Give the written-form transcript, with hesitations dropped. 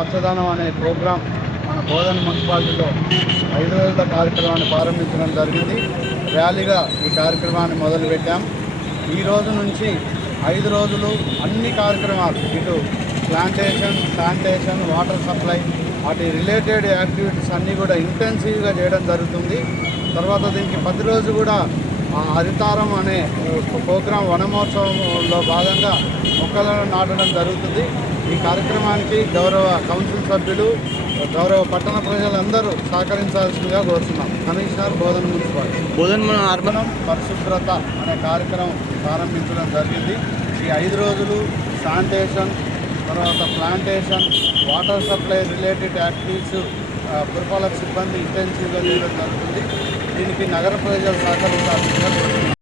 పచ్చదనం అనే ప్రోగ్రాం మన బోధన మున్సిపాలిటీలో 5 రోజుల కార్యక్రమాన్ని ప్రారంభించడం జరిగింది. ర్యాలీగా ఈ కార్యక్రమాన్ని మొదలుపెట్టాం. ఈ రోజు నుంచి 5 రోజులు అన్ని కార్యక్రమాలు, ఇటు ప్లాంటేషన్, శానిటేషన్, వాటర్ సప్లై, వాటి రిలేటెడ్ యాక్టివిటీస్ అన్నీ కూడా ఇంటెన్సివ్గా చేయడం జరుగుతుంది. తర్వాత దీనికి 10 రోజు కూడా హరితారం అనే ప్రోగ్రాం వనమహోత్సవంలో భాగంగా మొక్కలను నాటడం జరుగుతుంది. ఈ కార్యక్రమానికి గౌరవ కౌన్సిల్ సభ్యులు, గౌరవ పట్టణ ప్రజలందరూ సహకరించాల్సిందిగా కోరుతున్నాం. కమిషనర్, బోధన మున్సిపాలిటీ. అర్బనం పరిశుభ్రత అనే కార్యక్రమం ప్రారంభించడం జరిగింది. ఈ 5 రోజులు శానిటేషన్, తర్వాత plantation, water supply related activities పురపాలక సిబ్బంది ఇంటెన్సివ్గా చేయడం జరుగుతుంది. దీనికి నగర ప్రజలు సహకరించాల్సిందిగా కోరుతున్నాం.